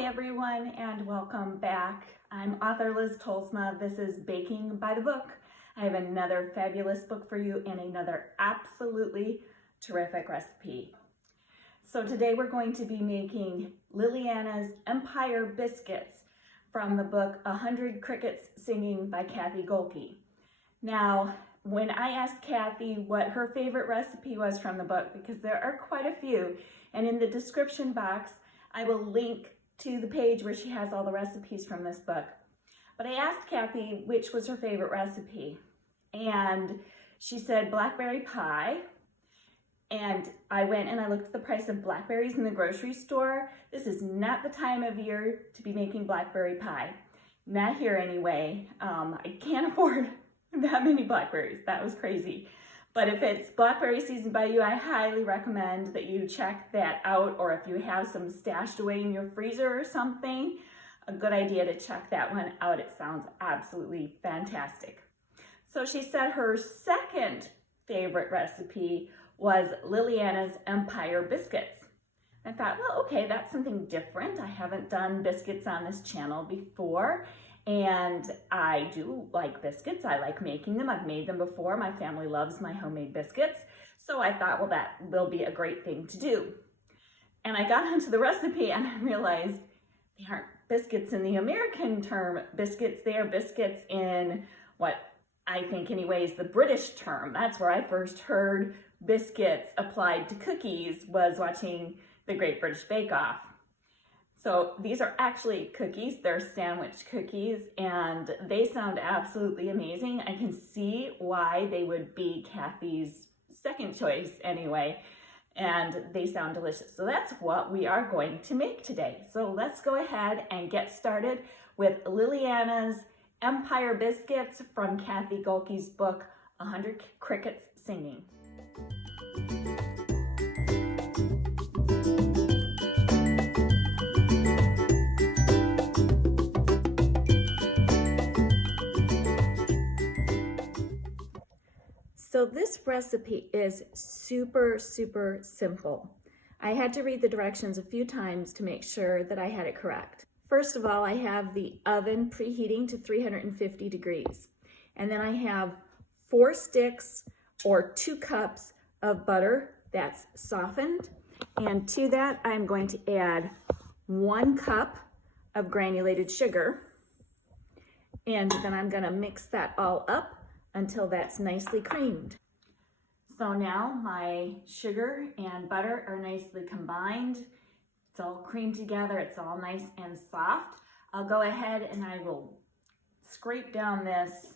Hi everyone and welcome back. I'm author Liz Tolsma. This is Baking by the Book. I have another fabulous book for you and another absolutely terrific recipe. So today we're going to be making Liliana's Empire Biscuits from the book 100 Crickets Singing by Cathy Gohlke. Now, when I asked Cathy what her favorite recipe was from the book, because there are quite a few, and in the description box, I will link to the page where she has all the recipes from this book. But I asked Cathy which was her favorite recipe, and she said blackberry pie. And I went and I looked at the price of blackberries in the grocery store. This is not the time of year to be making blackberry pie. Not here anyway. I can't afford that many blackberries. That was crazy. But if it's blackberry season by you, I highly recommend that you check that out, or if you have some stashed away in your freezer or something, a good idea to check that one out. It sounds absolutely fantastic. So she said her second favorite recipe was Liliana's Empire Biscuits. I thought, well, okay, that's something different. I haven't done biscuits on this channel before. And I do like biscuits. I like making them. I've made them before. My family loves my homemade biscuits. So I thought, well, that will be a great thing to do. And I got onto the recipe and I realized they aren't biscuits in the American term biscuits. They are biscuits in what I think anyway is the British term. That's where I first heard biscuits applied to cookies, was watching the Great British Bake Off. So these are actually cookies. They're sandwich cookies and they sound absolutely amazing. I can see why they would be Cathy's second choice anyway, and they sound delicious. So that's what we are going to make today. So let's go ahead and get started with Liliana's Empire Biscuits from Cathy Gohlke's book, 100 Crickets Singing. So this recipe is super simple. I had to read the directions a few times to make sure that I had it correct. First of all, I have the oven preheating to 350 degrees. And then I have 4 sticks or 2 cups of butter that's softened. And to that, I'm going to add 1 cup of granulated sugar. And then I'm gonna mix that all up until that's nicely creamed. So now my sugar and butter are nicely combined. It's all creamed together. It's all nice and soft. I'll go ahead and I will scrape down this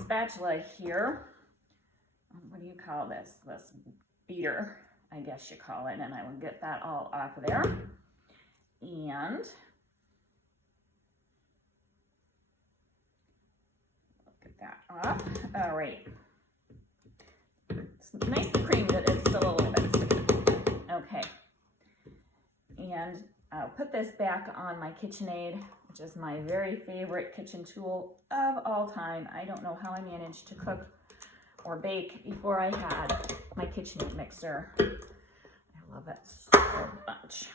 spatula here. What do you call this? This beater, I guess you call it. And I will get that all off of there. And that off. All right. It's nicely creamed, but it's still a little bit sticky. Okay. And I'll put this back on my KitchenAid, which is my very favorite kitchen tool of all time. I don't know how I managed to cook or bake before I had my KitchenAid mixer. I love it so much.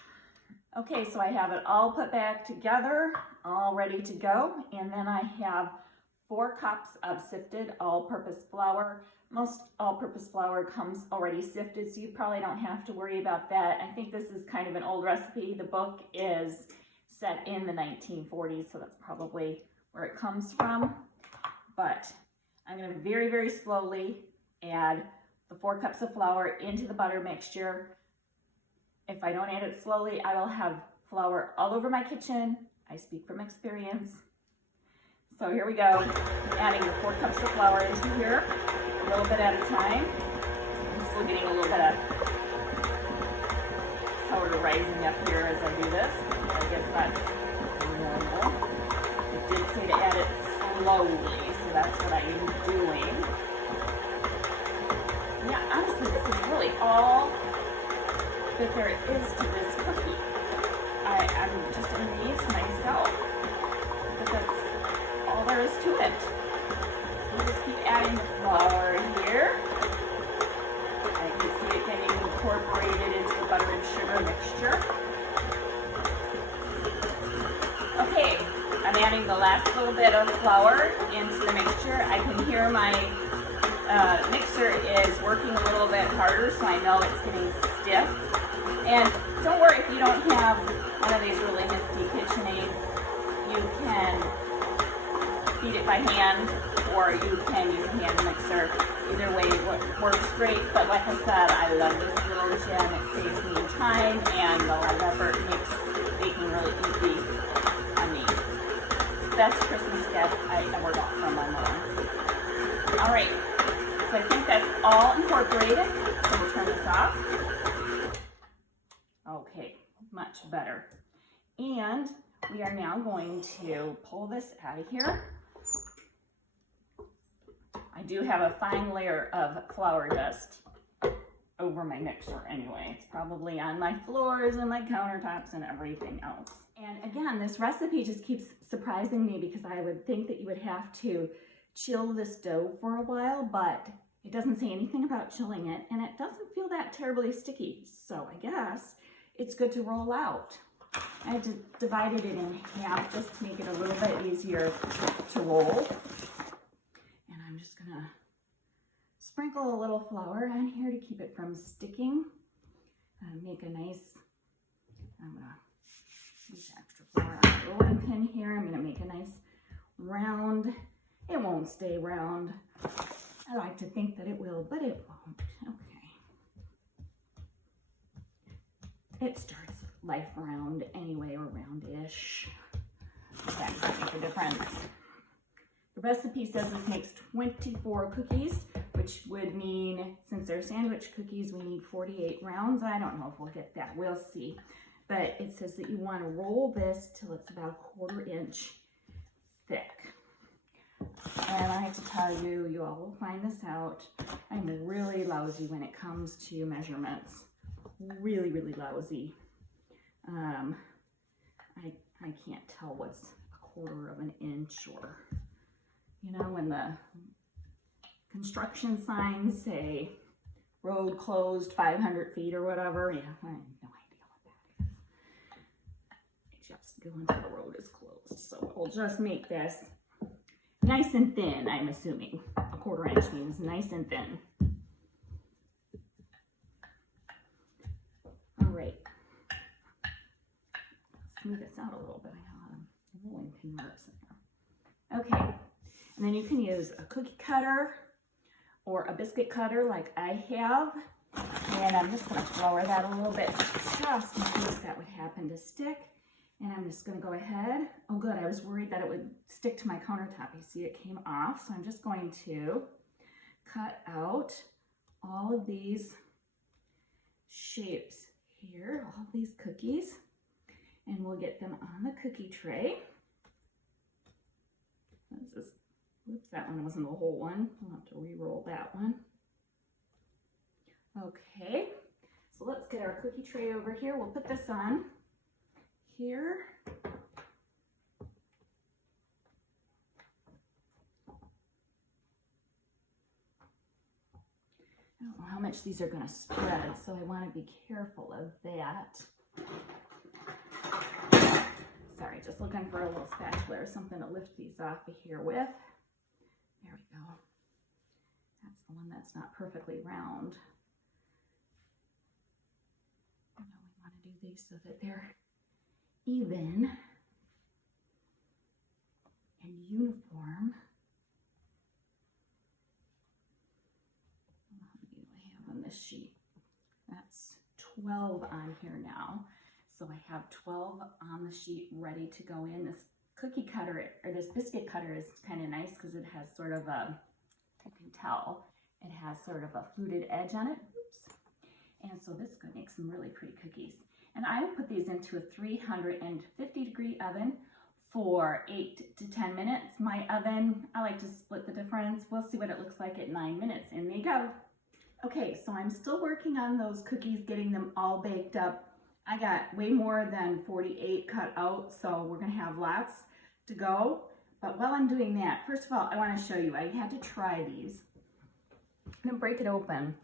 Okay, so I have it all put back together, all ready to go. And then I have 4 cups of sifted all-purpose flour. Most all-purpose flour comes already sifted, so you probably don't have to worry about that. I think this is kind of an old recipe. The book is set in the 1940s, so that's probably where it comes from. But I'm going to very slowly add the 4 cups of flour into the butter mixture. If I don't add it slowly, I will have flour all over my kitchen. I speak from experience. So here we go, adding the 4 cups of flour into here, a little bit at a time. I'm still getting a little bit of powder rising up here as I do this. I guess that's normal. It did say to add it slowly, so that's what I am doing. Yeah, honestly, this is really all that there is to this cookie. I'm just amazed myself that that's all there is to it. So we'll just keep adding the flour here. I can see it getting incorporated into the butter and sugar mixture. adding the last little bit of flour into the mixture. I can hear my mixer is working a little bit harder, so I know it's getting stiff. And don't worry if you don't have one of these really nifty KitchenAids. You can beat it by hand, or you can use a hand mixer. Either way works great, but like I said, I love this little gem. It saves me time and a lot of effort. It makes baking really easy on me. Best Christmas gift I ever got from my mom. All right, so I think that's all incorporated. So we'll turn this off. Okay, much better. And we are now going to pull this out of here. I do have a fine layer of flour dust over my mixer anyway. It's probably on my floors and my countertops and everything else. And again, this recipe just keeps surprising me because I would think that you would have to chill this dough for a while, but it doesn't say anything about chilling it, and it doesn't feel that terribly sticky. So I guess it's good to roll out. I divided it in half just to make it a little bit easier to roll. And I'm just gonna sprinkle a little flour on here to keep it from sticking. Make a nice, I'm gonna use extra flour on the rolling pin here. I'm gonna make a nice round. It won't stay round. I like to think that it will, but it won't. Okay. It starts life round anyway, or roundish. That doesn't make a difference. The recipe says this makes 24 cookies, which would mean, since they're sandwich cookies, we need 48 rounds. I don't know if we'll get that. We'll see. But it says that you want to roll this till it's about a 1/4 inch thick. And I have to tell you, you all will find this out. I'm really lousy when it comes to measurements. Really, really lousy. I can't tell what's a 1/4 inch, or, you know, when the construction signs say road closed 500 feet or whatever. Yeah, I have no idea what that is. I just go until the road is closed. So we'll just make this nice and thin, I'm assuming. A 1/4 inch means nice and thin. All right. Smooth this out a little bit. I have a rolling pin marks in there. Okay. And then you can use a cookie cutter or a biscuit cutter like I have. And I'm just going to flour that a little bit just in case that would happen to stick. And I'm just going to go ahead. Oh, good. I was worried that it would stick to my countertop. You see it came off. So I'm just going to cut out all of these shapes here, all of these cookies. And we'll get them on the cookie tray. Oops, that one wasn't the whole one. I'll have to re-roll that one. Okay, so let's get our cookie tray over here. We'll put this on here. I don't know how much these are going to spread, so I want to be careful of that. Sorry, just looking for a little spatula or something to lift these off of here with. There we go. That's the one that's not perfectly round. I know we want to do these so that they're even and uniform. How many do I have on this sheet? That's 12 on here now. So I have 12 on the sheet ready to go in. This cookie cutter, or this biscuit cutter, is kind of nice because it has sort of a, you can tell, it has sort of a fluted edge on it. Oops. And so this is going to make some really pretty cookies. And I will put these into a 350-degree oven for 8 to 10 minutes. My oven, I like to split the difference. We'll see what it looks like at 9 minutes. In they go. Okay, so I'm still working on those cookies, getting them all baked up. I got way more than 48 cut out, so we're gonna have lots to go. But while I'm doing that, first of all, I wanna show you, I had to try these. I'm gonna break it open.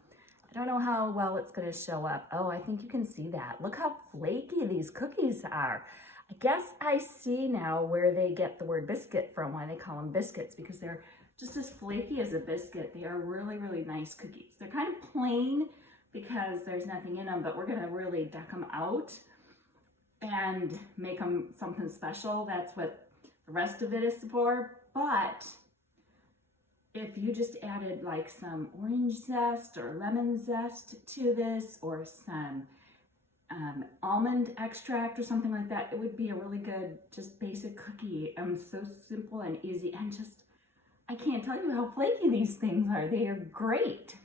I don't know how well it's gonna show up. Oh, I think you can see that. Look how flaky these cookies are. I guess I see now where they get the word biscuit from, why they call them biscuits, because they're just as flaky as a biscuit. They are really, really nice cookies. They're kind of plain because there's nothing in them, but we're gonna really deck them out and make them something special. That's what the rest of it is for. But if you just added like some orange zest or lemon zest to this, or some almond extract or something like that, it would be a really good, just basic cookie. So simple and easy, and just, I can't tell you how flaky these things are. They are great.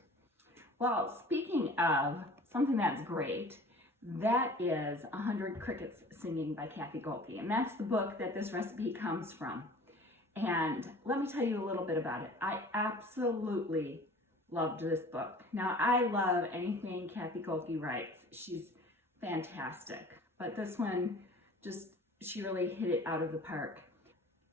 Well, speaking of something that's great, that is 100 Crickets Singing by Cathy Gohlke, and that's the book that this recipe comes from. And let me tell you a little bit about it. I absolutely loved this book. Now, I love anything Cathy Gohlke writes. She's fantastic. But this one, just, she really hit it out of the park.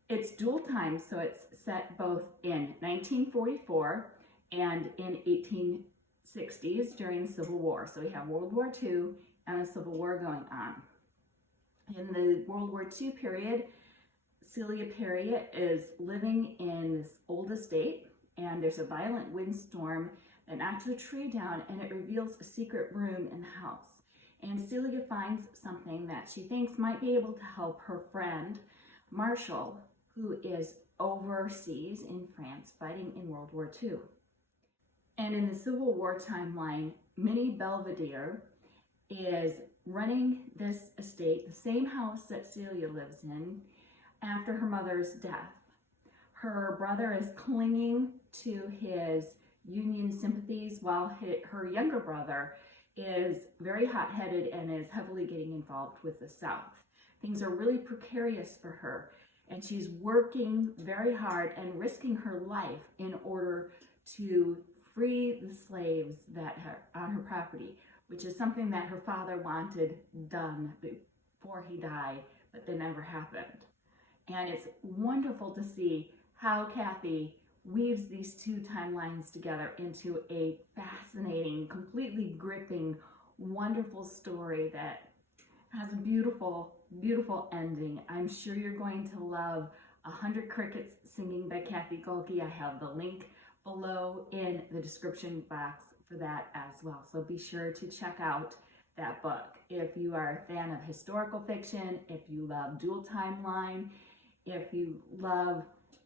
It's dual time, so it's set both in 1944 and in 1860s during the Civil War. So we have World War II and a Civil War going on. In the World War II period, Celia Perry is living in this old estate, and there's a violent windstorm that knocks a tree down, and it reveals a secret room in the house. And Celia finds something that she thinks might be able to help her friend, Marshall, who is overseas in France fighting in World War II. And in the Civil War timeline, Minnie Belvedere is running this estate, the same house that Celia lives in, after her mother's death. Her brother is clinging to his Union sympathies, while her younger brother is very hot-headed and is heavily getting involved with the South. Things are really precarious for her, and she's working very hard and risking her life in order to free the slaves that are on her property, which is something that her father wanted done before he died, but that never happened. And it's wonderful to see how Cathy weaves these two timelines together into a fascinating, completely gripping, wonderful story that has a beautiful, beautiful ending. I'm sure you're going to love 100 Crickets Singing by Cathy Gohlke. I have the link below in the description box for that as well. So be sure to check out that book. If you are a fan of historical fiction, if you love dual timeline, if you love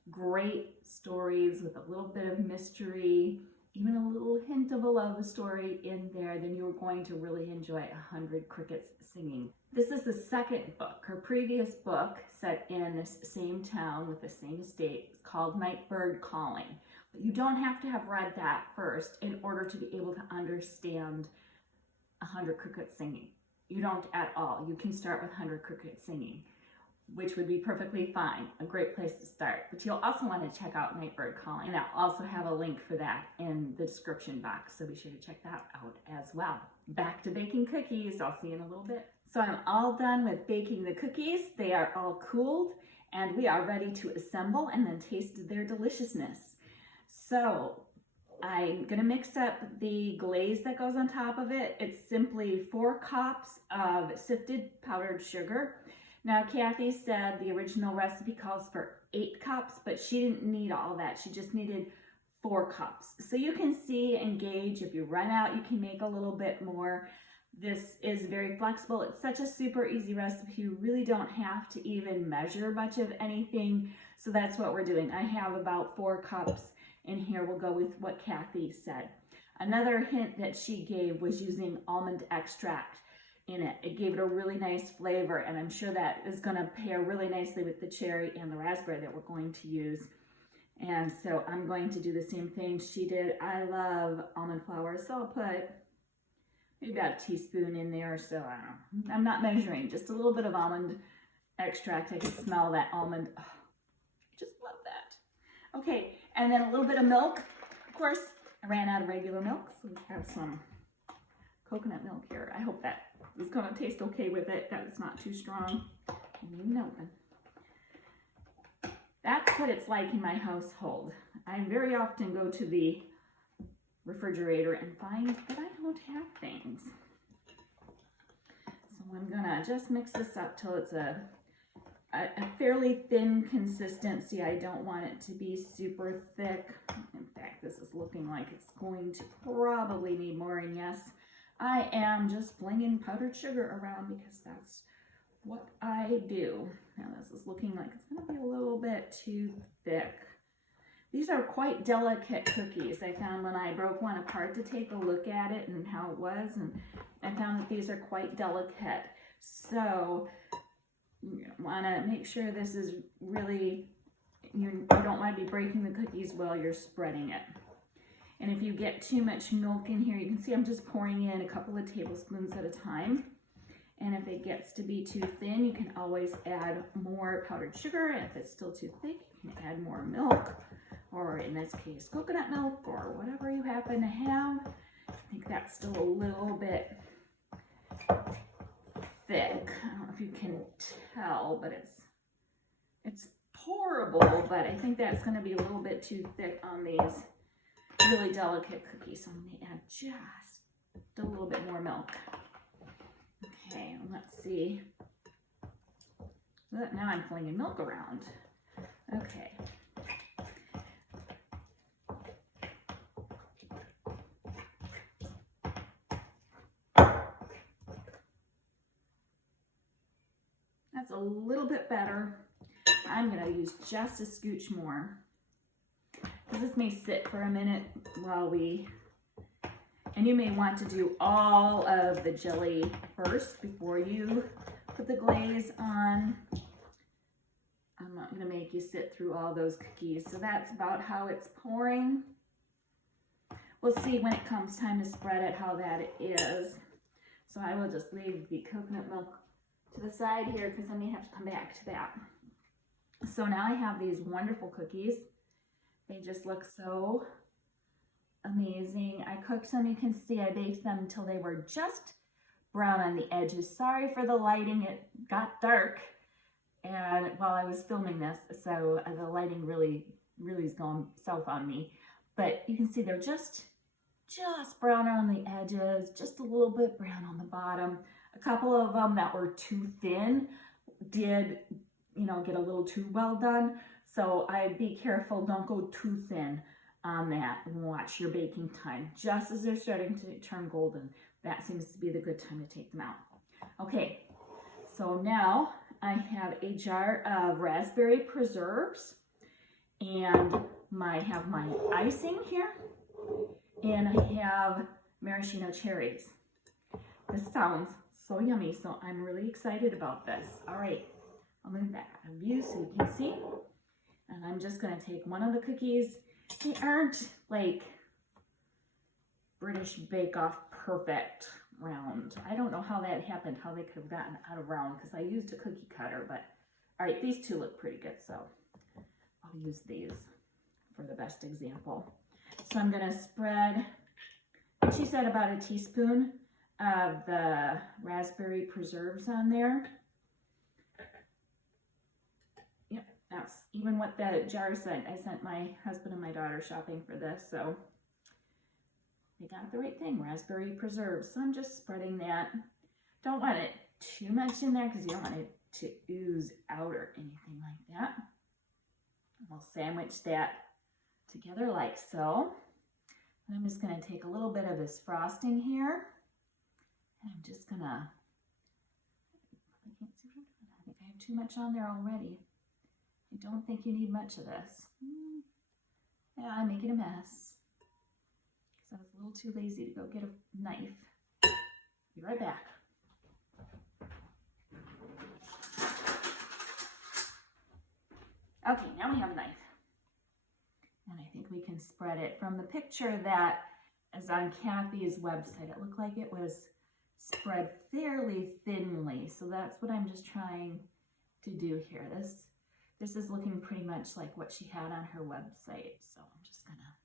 great stories with a little bit of mystery, even a little hint of a love story in there, then you're going to really enjoy 100 Crickets Singing. This is the second book. Her previous book, set in this same town with the same estate, is called Nightbird Calling. But you don't have to have read that first in order to be able to understand 100 Crickets Singing. You don't at all. You can start with 100 Crickets Singing, which would be perfectly fine, a great place to start. But you'll also want to check out Nightbird Calling, and I'll also have a link for that in the description box, so be sure to check that out as well. Back to baking cookies. I'll see you in a little bit. So I'm all done with baking the cookies. They are all cooled, and we are ready to assemble and then taste their deliciousness. So I'm gonna mix up the glaze that goes on top of it. It's simply 4 cups of sifted powdered sugar. Now, Cathy said the original recipe calls for 8 cups, but she didn't need all that. She just needed 4 cups. So you can see and gauge. If you run out, you can make a little bit more. This is very flexible. It's such a super easy recipe. You really don't have to even measure much of anything. So that's what we're doing. I have about 4 cups in here. We'll go with what Cathy said. Another hint that she gave was using almond extract in it. It gave it a really nice flavor, and I'm sure that is going to pair really nicely with the cherry and the raspberry that we're going to use. And so I'm going to do the same thing she did. I love almond flour, so I'll put maybe about a teaspoon in there. So I don't know. I'm not measuring, just a little bit of almond extract. I can smell that almond. Oh, I just love that. Okay, and then a little bit of milk. Of course, I ran out of regular milk, so we have some coconut milk here. I hope that is going to taste okay with it, that it's not too strong. That's what it's like in my household. I very often go to the refrigerator and find that I don't have things. So I'm gonna just mix this up till it's a a fairly thin consistency. I don't want it to be super thick. In fact, this is looking like it's going to probably need more, and yes, I am just flinging powdered sugar around because that's what I do. Now this is looking like it's going to be a little bit too thick. These are quite delicate cookies. I found when I broke one apart to take a look at it and how it was, and I found that these are quite delicate. So you want to make sure this is really, you don't want to be breaking the cookies while you're spreading it. And if you get too much milk in here, you can see I'm just pouring in a couple of tablespoons at a time. And if it gets to be too thin, you can always add more powdered sugar. And if it's still too thick, you can add more milk, or in this case, coconut milk, or whatever you happen to have. I think that's still a little bit thick. I don't know if you can tell, but it's pourable, but I think that's going to be a little bit too thick on these really delicate cookies. So I'm going to add just a little bit more milk. Okay, let's see. Now I'm flinging milk around. Okay. That's a little bit better. I'm going to use just a scooch more, because this may sit for a minute while and you may want to do all of the jelly first before you put the glaze on. I'm not going to make you sit through all those cookies. So that's about how it's pouring. We'll see when it comes time to spread it how that is. So I will just leave the coconut milk to the side here because I may have to come back to that. So now I have these wonderful cookies. They just look so amazing. I cooked them, you can see I baked them until they were just brown on the edges. Sorry for the lighting, it got dark and while I was filming this, so the lighting really is going south on me. But you can see they're just brown on the edges, just a little bit brown on the bottom. A couple of them that were too thin did, get a little too well done. So I'd be careful, don't go too thin on that, and watch your baking time. Just as they're starting to turn golden, that seems to be the good time to take them out. Okay, so now I have a jar of raspberry preserves, and I have my icing here, and I have maraschino cherries. This sounds so yummy, so I'm really excited about this. All right, I'll move that out of view so you can see. And I'm just going to take one of the cookies. They aren't like British Bake Off perfect round. I don't know how that happened, how they could have gotten out of round, because I used a cookie cutter. But all right, these two look pretty good, so I'll use these for the best example. So I'm going to spread, she said, about a teaspoon of the raspberry preserves on there. That's even what that jar said. I sent my husband and my daughter shopping for this, so they got the right thing, raspberry preserves. So I'm just spreading that. Don't want it too much in there because you don't want it to ooze out or anything like that. We'll sandwich that together like so. And I'm just going to take a little bit of this frosting here. And I'm just going to, I can't see what I'm doing. I think I have too much on there already. I don't think you need much of this. Yeah, I'm making a mess. Because I was a little too lazy to go get a knife. Be right back. Okay, now we have a knife. And I think we can spread it. From the picture that is on Cathy's website, it looked like it was spread fairly thinly. So that's what I'm just trying to do here. This is looking pretty much like what she had on her website. So I'm just gonna,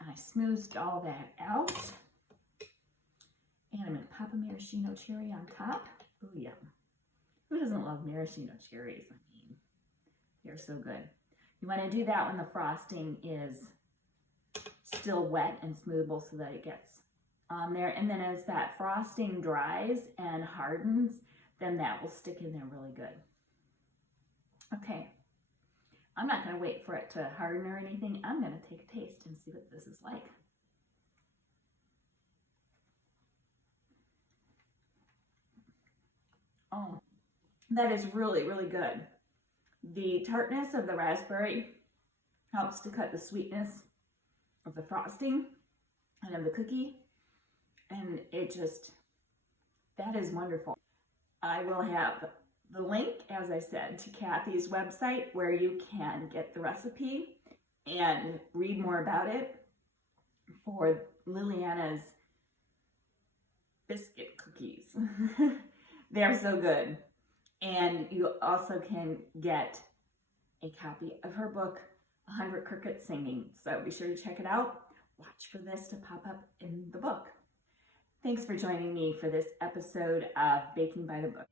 I smoothed all that out. And I'm gonna pop a maraschino cherry on top. Oh yeah. Who doesn't love maraschino cherries? I mean, they're so good. You wanna do that when the frosting is still wet and smoothable so that it gets on there. And then as that frosting dries and hardens, then that will stick in there really good. Okay, I'm not going to wait for it to harden or anything. I'm going to take a taste and see what this is like. Oh, that is really, really good. The tartness of the raspberry helps to cut the sweetness of the frosting and of the cookie. And it just, that is wonderful. I will have the link, as I said, to Cathy's website where you can get the recipe and read more about it for Liliana's biscuit cookies. They're so good. And you also can get a copy of her book, 100 Crickets Singing. So be sure to check it out. Watch for this to pop up in the book. Thanks for joining me for this episode of Baking by the Book.